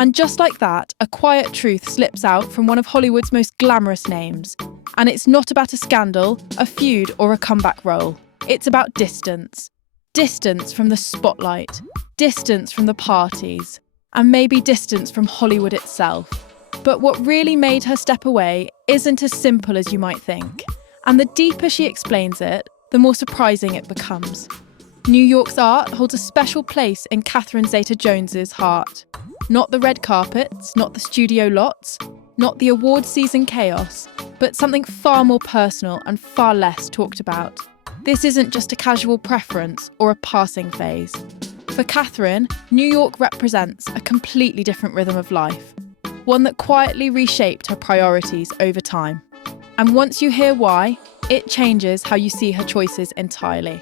And just like that, a quiet truth slips out from one of Hollywood's most glamorous names. And it's not about a scandal, a feud, or a comeback role. It's about distance. Distance from the spotlight. Distance from the parties. And maybe distance from Hollywood itself. But what really made her step away isn't as simple as you might think. And the deeper she explains it, the more surprising it becomes. New York's art holds a special place in Catherine Zeta-Jones's heart. Not the red carpets, not the studio lots, not the award season chaos, but something far more personal and far less talked about. This isn't just a casual preference or a passing phase. For Catherine, New York represents a completely different rhythm of life, one that quietly reshaped her priorities over time. And once you hear why, it changes how you see her choices entirely.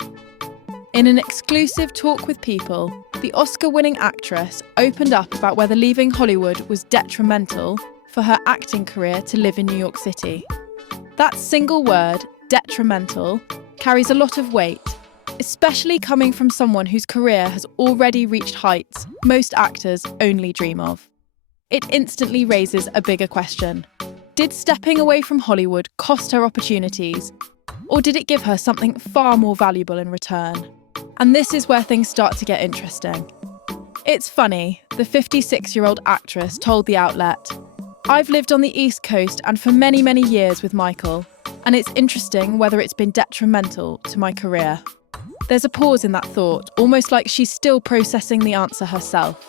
In an exclusive talk with People, the Oscar-winning actress opened up about whether leaving Hollywood was detrimental for her acting career to live in New York City. That single word, detrimental, carries a lot of weight, especially coming from someone whose career has already reached heights most actors only dream of. It instantly raises a bigger question. Did stepping away from Hollywood cost her opportunities, or did it give her something far more valuable in return? And this is where things start to get interesting. It's funny, the 56-year-old actress told the outlet, "I've lived on the East Coast and for many, many years with Michael, and it's interesting whether it's been detrimental to my career." There's a pause in that thought, almost like she's still processing the answer herself.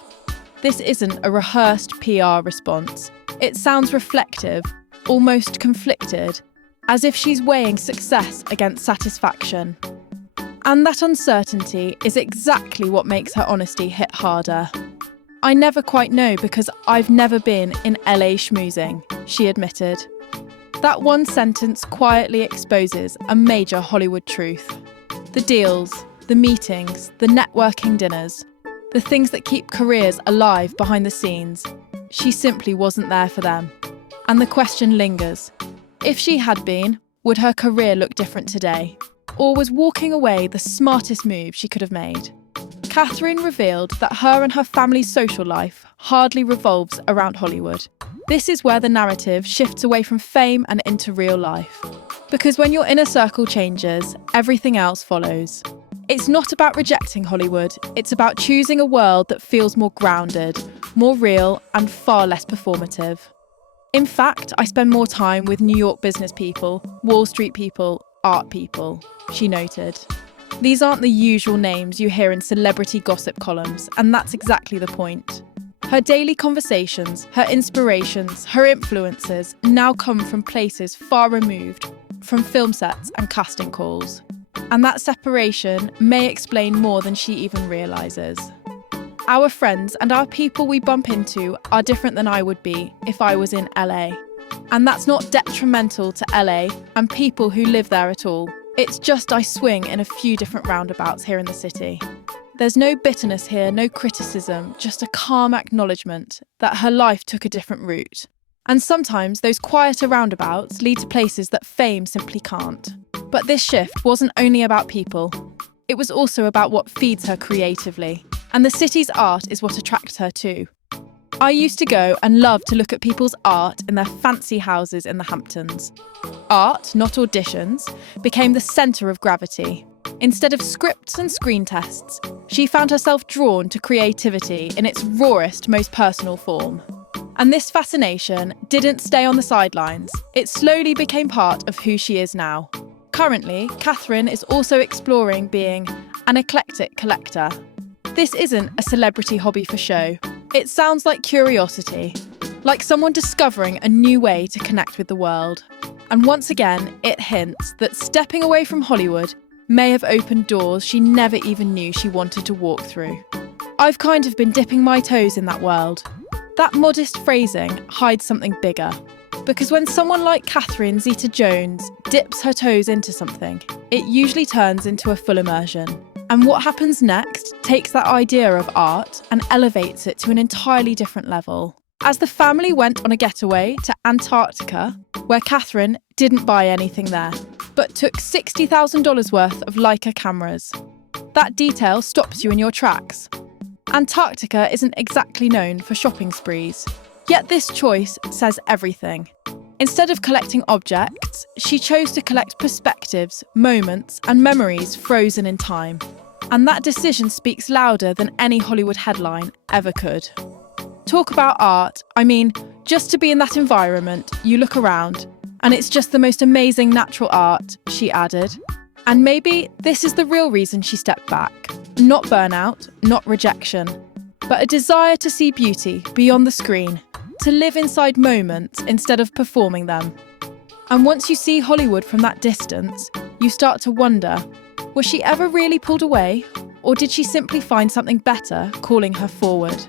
This isn't a rehearsed PR response. It sounds reflective, almost conflicted, as if she's weighing success against satisfaction. And that uncertainty is exactly what makes her honesty hit harder. "I never quite know because I've never been in LA schmoozing," she admitted. That one sentence quietly exposes a major Hollywood truth. The deals, the meetings, the networking dinners, the things that keep careers alive behind the scenes, she simply wasn't there for them. And the question lingers. If she had been, would her career look different today? Or was walking away the smartest move she could have made? Catherine revealed that her and her family's social life hardly revolves around Hollywood. This is where the narrative shifts away from fame and into real life. Because when your inner circle changes, everything else follows. It's not about rejecting Hollywood, it's about choosing a world that feels more grounded, more real, and far less performative. In fact, I spend more time with New York business people, Wall Street people, art people, she noted. These aren't the usual names you hear in celebrity gossip columns, and that's exactly the point. Her daily conversations, her inspirations, her influences now come from places far removed from film sets and casting calls. And that separation may explain more than she even realises. Our friends and our people we bump into are different than I would be if I was in LA. And that's not detrimental to LA and people who live there at all. It's just I swing in a few different roundabouts here in the city. There's no bitterness here, no criticism, just a calm acknowledgement that her life took a different route. And sometimes those quieter roundabouts lead to places that fame simply can't. But this shift wasn't only about people. It was also about what feeds her creatively. And the city's art is what attracts her too. I used to go and love to look at people's art in their fancy houses in the Hamptons. Art, not auditions, became the centre of gravity. Instead of scripts and screen tests, she found herself drawn to creativity in its rawest, most personal form. And this fascination didn't stay on the sidelines. It slowly became part of who she is now. Currently, Catherine is also exploring being an eclectic collector. This isn't a celebrity hobby for show. It sounds like curiosity, like someone discovering a new way to connect with the world. And once again, it hints that stepping away from Hollywood may have opened doors she never even knew she wanted to walk through. I've kind of been dipping my toes in that world. That modest phrasing hides something bigger. Because when someone like Catherine Zeta-Jones dips her toes into something, it usually turns into a full immersion. And what happens next takes that idea of art and elevates it to an entirely different level. As the family went on a getaway to Antarctica, where Catherine didn't buy anything there, but took $60,000 worth of Leica cameras. That detail stops you in your tracks. Antarctica isn't exactly known for shopping sprees. Yet this choice says everything. Instead of collecting objects, she chose to collect perspectives, moments, and memories frozen in time. And that decision speaks louder than any Hollywood headline ever could. Talk about art. I mean, just to be in that environment, you look around, and it's just the most amazing natural art, she added. And maybe this is the real reason she stepped back. Not burnout, not rejection, but a desire to see beauty beyond the screen, to live inside moments instead of performing them. And once you see Hollywood from that distance, you start to wonder, was she ever really pulled away? Or did she simply find something better calling her forward?